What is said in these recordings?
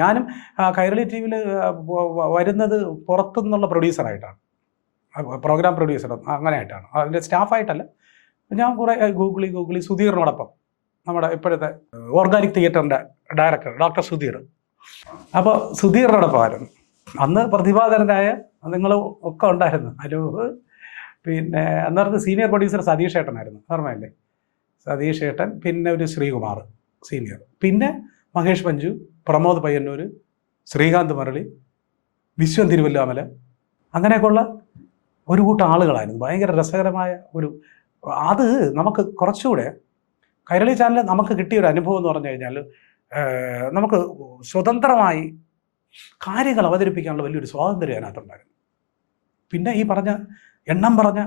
ഞാനും കൈരളി ടി വിയിൽ വരുന്നത് പുറത്തുനിന്നുള്ള പ്രൊഡ്യൂസറായിട്ടാണ്. Programme producer അങ്ങനെയായിട്ടാണ്. അതിന്റെ സ്റ്റാഫായിട്ടല്ല. ഞാൻ കുറേ ഗൂഗിളി ഗൂഗിളി സുധീറിനോടൊപ്പം നമ്മുടെ ഇപ്പോഴത്തെ ഓർഗാനിക് തിയേറ്ററിന്റെ ഡയറക്ടർ ഡോക്ടർ സുധീർ. അപ്പോൾ സുധീറിനോടൊപ്പമായിരുന്നു അന്ന് പ്രതിഭാധരനായ നിങ്ങൾ ഒക്കെ ഉണ്ടായിരുന്നു. അനൂപ് പിന്നെ അന്നേരത്ത് സീനിയർ പ്രൊഡ്യൂസർ സതീഷ് ഏട്ടനായിരുന്നു. ഓർമ്മയല്ലേ? സതീഷ് ഏട്ടൻ പിന്നെ ഒരു ശ്രീകുമാർ സീനിയർ. പിന്നെ മഹേഷ് മഞ്ജു പ്രമോദ് പയ്യന്നൂർ ശ്രീകാന്ത് മുരളി വിശ്വം തിരുവല്ലാമല അങ്ങനെയൊക്കെയുള്ള ഒരു കൂട്ടം ആളുകളായിരുന്നു. ഭയങ്കര രസകരമായ ഒരു അത് നമുക്ക് കുറച്ചുകൂടെ കൈരളി ചാനൽ നമുക്ക് കിട്ടിയ ഒരു അനുഭവം എന്ന് പറഞ്ഞു കഴിഞ്ഞാൽ നമുക്ക് സ്വതന്ത്രമായി കാര്യങ്ങൾ അവതരിപ്പിക്കാനുള്ള വലിയൊരു സ്വാതന്ത്ര്യം അതിനകത്തുണ്ടായിരുന്നു. പിന്നെ ഈ പറഞ്ഞ എണ്ണം പറഞ്ഞ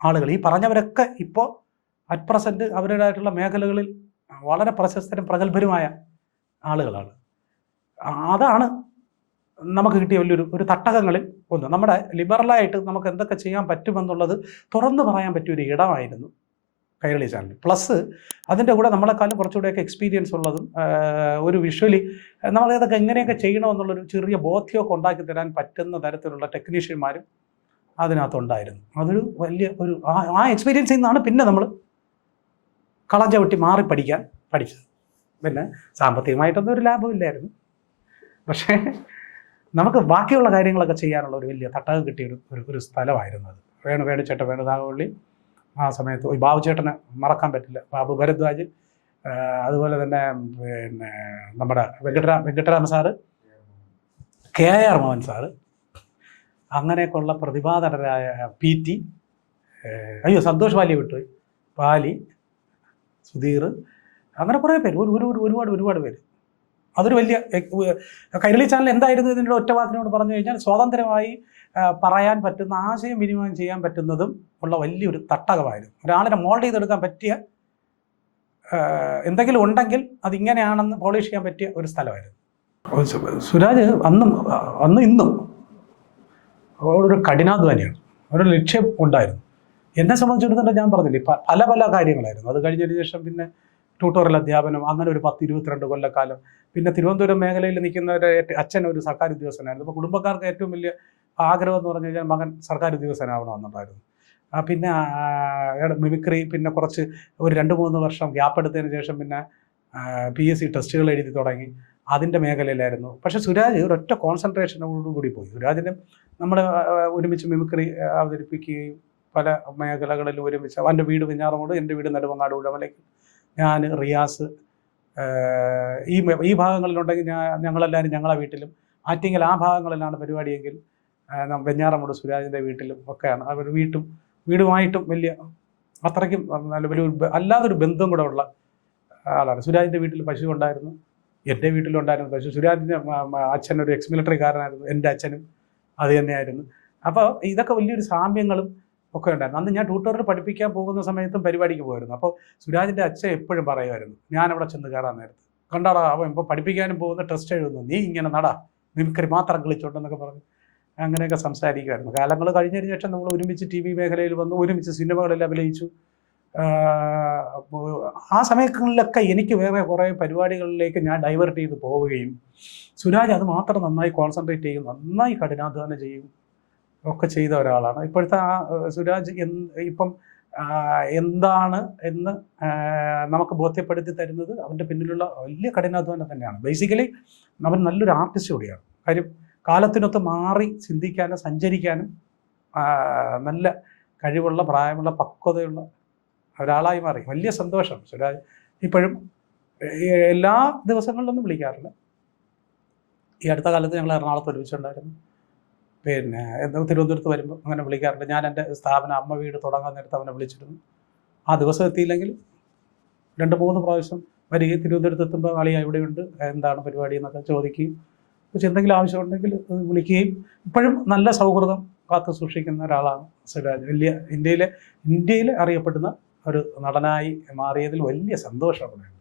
ആളുകൾ ഈ പറഞ്ഞവരൊക്കെ ഇപ്പോൾ അറ്റ് പ്രസന്റ് അവരുടേതായിട്ടുള്ള മേഖലകളിൽ വളരെ പ്രശസ്തരും പ്രഗത്ഭരുമായ ആളുകളാണ്. അതാണ് നമുക്ക് കിട്ടിയ വലിയൊരു ഒരു തട്ടകങ്ങളിൽ ഒന്ന്. നമ്മുടെ ലിബറലായിട്ട് നമുക്ക് എന്തൊക്കെ ചെയ്യാൻ പറ്റുമെന്നുള്ളത് തുറന്നു പറയാൻ പറ്റിയ ഒരു ഇടമായിരുന്നു കൈരളി ചാനൽ. പ്ലസ് അതിന്റെ കൂടെ നമ്മളെക്കാളും കുറച്ചുകൂടെയൊക്കെ എക്സ്പീരിയൻസ് ഉള്ളതും ഒരു വിഷ്വലി നമ്മളിതൊക്കെ എങ്ങനെയൊക്കെ ചെയ്യണമെന്നുള്ളൊരു ചെറിയ ബോധ്യമൊക്കെ ഉണ്ടാക്കി തരാൻ പറ്റുന്ന തരത്തിലുള്ള ടെക്നീഷ്യന്മാരും അതിനകത്തുണ്ടായിരുന്നു അതൊരു വലിയ ഒരു ആ- എക്സ്പീരിയൻസിൽ നിന്നാണ് പിന്നെ നമ്മൾ കളഞ്ച ചവിട്ടി മാറി പഠിക്കാൻ പഠിച്ചത്. പിന്നെ സാമ്പത്തികമായിട്ടൊന്നും ഒരു ലാഭം ഇല്ലായിരുന്നു പക്ഷേ നമുക്ക് ബാക്കിയുള്ള കാര്യങ്ങളൊക്കെ ചെയ്യാനുള്ള ഒരു വലിയ തട്ടകം കിട്ടിയ ഒരു ഒരു സ്ഥലമായിരുന്നു അത്. വേണു വേണുചേട്ടൻ വേണുതാവള്ളി ആ സമയത്ത് ബാബു ചേട്ടനെ മറക്കാൻ പറ്റില്ല. ബാബു ഭരദ്വാജ് അതുപോലെ തന്നെ പിന്നെ നമ്മുടെ വെങ്കട്ടരാ Venkatarama sir K R Mohan sir അങ്ങനെയൊക്കെയുള്ള പ്രതിഭാധനരായ പി ടി അയ്യോ സന്തോഷ് ബാലി വിട്ടുപോയി. ബാലി സുധീർ അങ്ങനെ കുറേ പേര് ഒരു ഒരു ഒരു- ഒരുപാട് ഒരുപാട് പേര്. അതൊരു വലിയ കൈരളി ചാനൽ എന്തായിരുന്നു ഇതിന്റെ ഒറ്റ പറഞ്ഞു കഴിഞ്ഞാൽ സ്വതന്ത്രമായി പറയാൻ പറ്റുന്ന ആശയം വിനിമയം ചെയ്യാൻ പറ്റുന്നതും ഉള്ള വലിയൊരു തട്ടകമായിരുന്നു. ഒരാളിനെ മോൾഡ് ചെയ്തെടുക്കാൻ പറ്റിയ എന്തെങ്കിലും ഉണ്ടെങ്കിൽ അതിങ്ങനെയാണെന്ന് പോളിഷ് ചെയ്യാൻ പറ്റിയ ഒരു സ്ഥലമായിരുന്നു. സുരാജ് അന്നും അന്നും ഇന്നും ഒരു കഠിനാധ്വാനിയാണ്. ഒരു ലക്ഷ്യം ഉണ്ടായിരുന്നു. എന്നെ സംബന്ധിച്ചിടത്തോളം ഞാൻ പറഞ്ഞില്ലേ പല പല കാര്യങ്ങളായിരുന്നു. അത് കഴിഞ്ഞതിന് ശേഷം പിന്നെ ട്യൂട്ടോറിയൽ അധ്യാപനം അങ്ങനെ ഒരു പത്ത് ഇരുപത്തിരണ്ട് കൊല്ലക്കാലം. പിന്നെ തിരുവനന്തപുരം മേഖലയിൽ നിൽക്കുന്ന ഒരു അച്ഛൻ ഒരു സർക്കാർ ഉദ്യോഗസ്ഥനായിരുന്നു. അപ്പോൾ കുടുംബക്കാർക്ക് ഏറ്റവും വലിയ ആഗ്രഹം എന്ന് പറഞ്ഞു കഴിഞ്ഞാൽ മകൻ സർക്കാർ ഉദ്യോഗസ്ഥനാവണമെന്നുണ്ടായിരുന്നു പിന്നെ മിമിക്രി പിന്നെ കുറച്ച് ഒരു രണ്ട് മൂന്ന് വർഷം ഗ്യാപ്പ് എടുത്തതിന് ശേഷം പിന്നെ പി എസ് സി ടെസ്റ്റുകൾ എഴുതി തുടങ്ങി. അതിന്റെ മേഖലയിലായിരുന്നു. പക്ഷെ സുരാജ് ഒരൊറ്റ കോൺസെൻട്രേഷനോടുകൂടി പോയി. സുരാജിനെ നമ്മൾ ഒരുമിച്ച് മിമിക്രി അവതരിപ്പിക്കുകയും പല മേഖലകളിലും ഒരുമിച്ച് അവന്റെ വീട് പിഞ്ഞാറമോട് എന്റെ വീട് നെടുമങ്ങാട് ഉടമലേക്ക് ഞാൻ റിയാസ് ഈ ഈ ഭാഗങ്ങളിലുണ്ടെങ്കിൽ ഞാൻ ഞങ്ങളെല്ലാവരും ഞങ്ങളെ വീട്ടിലും ആറ്റിങ്ങൽ ആ ഭാഗങ്ങളിലാണ് പരിപാടിയെങ്കിൽ വെഞ്ഞാറമ്മൂട് സുരാജിന്റെ വീട്ടിലും ഒക്കെയാണ്. അവർ വീട്ടും വീടുമായിട്ടും വലിയ അത്രയ്ക്കും നല്ല വലിയ അല്ലാതൊരു ബന്ധം കൂടെ ഉള്ള ആളാണ്. സുരാജിന്റെ വീട്ടിൽ പശു ഉണ്ടായിരുന്നു. എന്റെ വീട്ടിലുണ്ടായിരുന്നു പശു. സുരാജിന്റെ അച്ഛൻ ഒരു എക്സ് മിലിറ്ററിക്കാരനായിരുന്നു എന്റെ അച്ഛനും അത് തന്നെയായിരുന്നു. അപ്പോൾ ഇതൊക്കെ വലിയൊരു സാമ്യങ്ങളും ഒക്കെ ഉണ്ടായിരുന്നു. അന്ന് ഞാൻ ട്യൂട്ടോറിൽ പഠിപ്പിക്കാൻ പോകുന്ന സമയത്തും പരിപാടിക്ക് പോയിരുന്നു. അപ്പോൾ സുരാജിന്റെ അച്ഛൻ എപ്പോഴും പറയുമായിരുന്നു ഞാൻ അവിടെ ചെന്ന് കയറാൻ നേരത്ത്. കണ്ടാടാ അവൻ ഇപ്പോൾ പഠിപ്പിക്കാനും പോകുന്ന ടെസ്റ്റ് എഴുതുന്നു. നീ ഇങ്ങനെ നടാ. മിമിക്രി മാത്രം കളിച്ചോട്ടെന്നൊക്കെ പറഞ്ഞു അങ്ങനെയൊക്കെ സംസാരിക്കുമായിരുന്നു. കാലങ്ങൾ കഴിഞ്ഞതിന് ശേഷം നമ്മൾ ഒരുമിച്ച് ടി വി മേഖലയിൽ വന്നു. ഒരുമിച്ച് സിനിമകളിൽ അഭിനയിച്ചു. ആ സമയങ്ങളിലൊക്കെ എനിക്ക് വേറെ കുറേ പരിപാടികളിലേക്ക് ഞാൻ ഡൈവേർട്ട് ചെയ്ത് പോവുകയും സുരാജ് അത് മാത്രം നന്നായി കോൺസെൻട്രേറ്റ് ചെയ്യും. നന്നായി കഠിനാധ്വാനം ചെയ്യും. ഒക്കെ ചെയ്ത ഒരാളാണ്. ഇപ്പോഴത്തെ ആ സുരാജ് ഇപ്പം എന്താണ് എന്ന് നമുക്ക് ബോധ്യപ്പെടുത്തി തരുന്നത് അവന്റെ പിന്നിലുള്ള വലിയ കഠിനാധ്വാനം തന്നെയാണ്. ബേസിക്കലി അവൻ നല്ലൊരു ആർട്ടിസ്റ്റ് കൂടിയാണ്. കാര്യം കാലത്തിനൊത്ത് മാറി ചിന്തിക്കാനും സഞ്ചരിക്കാനും നല്ല കഴിവുള്ള പ്രായമുള്ള പക്വതയുള്ള ഒരാളായി മാറി. വലിയ സന്തോഷം സുരാജ്. ഇപ്പോഴും എല്ലാ ദിവസങ്ങളിലൊന്നും വിളിക്കാറില്ല. ഈ അടുത്ത കാലത്ത് ഞങ്ങൾ എറണാകുളത്ത് ഒരുമിച്ചുണ്ടായിരുന്നു. പിന്നെ തിരുവനന്തപുരത്ത് വരുമ്പോൾ അങ്ങനെ വിളിക്കാറുണ്ട്. ഞാൻ എന്റെ സ്ഥാപനം അമ്മ വീട് തുടങ്ങാൻ നേരത്ത് അവനെ വിളിച്ചിരുന്നു. ആ ദിവസം എത്തിയില്ലെങ്കിൽ രണ്ട് മൂന്ന് പ്രാവശ്യം വരികയും തിരുവനന്തപുരത്ത് എത്തുമ്പോൾ അളിയ ഇവിടെയുണ്ട് എന്താണ് പരിപാടി എന്നൊക്കെ ചോദിക്കുകയും പക്ഷെ എന്തെങ്കിലും ആവശ്യമുണ്ടെങ്കിൽ വിളിക്കുകയും ഇപ്പോഴും നല്ല സൗഹൃദം കാത്തു സൂക്ഷിക്കുന്ന ഒരാളാണ് സുരാജ് വലിയ ഇന്ത്യയിലെ ഇന്ത്യയിൽ അറിയപ്പെടുന്ന ഒരു നടനായി മാറിയതിൽ വലിയ സന്തോഷമാണ്